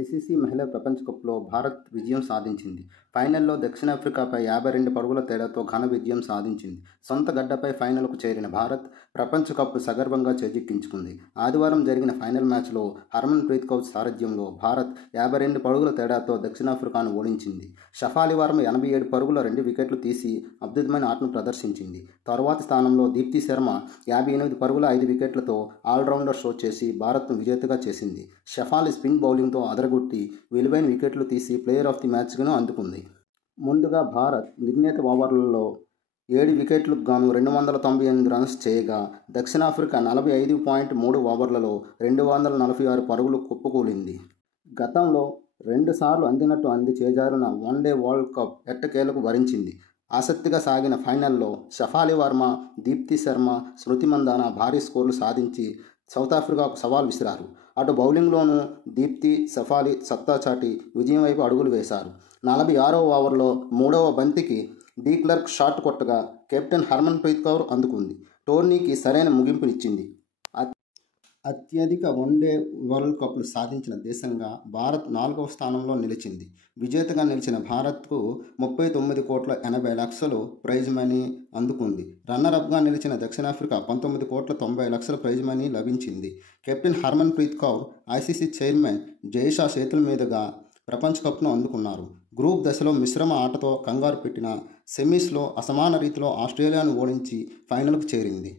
ICC మహిళా ప్రపంచ కప్లో భారత్ విజయం సాధించింది. ఫైనల్లో దక్షిణాఫ్రికాపై 52 పరుగుల తేడాతో ఘన విజయం సాధించింది. సొంత గడ్డపై ఫైనల్కు చేరిన భారత్ ప్రపంచ కప్ సగర్వంగా చేజిక్కించుకుంది. ఆదివారం జరిగిన ఫైనల్ మ్యాచ్లో హర్మన్ ప్రీత్ కౌర్ సారథ్యంలో భారత్ 52 పరుగుల తేడాతో దక్షిణాఫ్రికాను ఓడించింది. షఫాలి వర్మ 87 పరుగుల 2 వికెట్లు తీసి అద్భుతమైన ఆటను ప్రదర్శించింది. తరువాతి స్థానంలో దీప్తి శర్మ 58 పరుగుల 5 వికెట్లతో ఆల్రౌండర్ షో చేసి భారత్ను విజేతగా చేసింది. షఫాలి స్పిన్ బౌలింగ్తో అదరగొట్టి విలువైన వికెట్లు తీసి ప్లేయర్ ఆఫ్ ది మ్యాచ్ను అందుకుంది. ముందుగా భారత్ నిర్ణీత ఓవర్లలో 7 వికెట్లకు గాను 298 రన్స్ చేయగా దక్షిణాఫ్రికా 45.3 ఓవర్లలో 246 పరుగులు కుప్పకూలింది. గతంలో 2 సార్లు అందినట్టు అంది చేజారిన వన్డే వరల్డ్ కప్ ఎట్టకేలకు వరించింది. ఆసక్తిగా సాగిన ఫైనల్లో షఫాలి వర్మ, దీప్తి శర్మ, స్మృతి మందాన భారీ స్కోర్లు సాధించి సౌతాఫ్రికాకు సవాల్ విసిరారు. అటు బౌలింగ్లోనూ దీప్తి, షఫాలి సత్తా చాటి విజయం వైపు అడుగులు వేశారు. 46వ ఓవర్లో 3వ బంతికి డీక్లర్క్ షాట్ కొట్టగా కెప్టెన్ హర్మన్ ప్రీత్ కౌర్ అందుకుంది. టోర్నీకి సరైన ముగింపునిచ్చింది. అత్యధిక వన్డే వరల్డ్ కప్లు సాధించిన దేశంగా భారత్ 4వ స్థానంలో నిలిచింది. విజేతగా నిలిచిన భారత్కు 39,80,00,000 ప్రైజ్ మనీ అందుకుంది. రన్నరప్గా నిలిచిన దక్షిణాఫ్రికా 19,90,00,000 ప్రైజ్ మనీ లభించింది. Captain Harman Preet Kaur, ICC chairman Jay Shah చేతుల మీదుగా ప్రపంచ కప్ను అందుకున్నారు. గ్రూప్ దశలో మిశ్రమ ఆటతో కంగారు పెట్టిన సెమీస్లో అసమాన రీతిలో ఆస్ట్రేలియాను ఓడించి ఫైనల్కు చేరింది.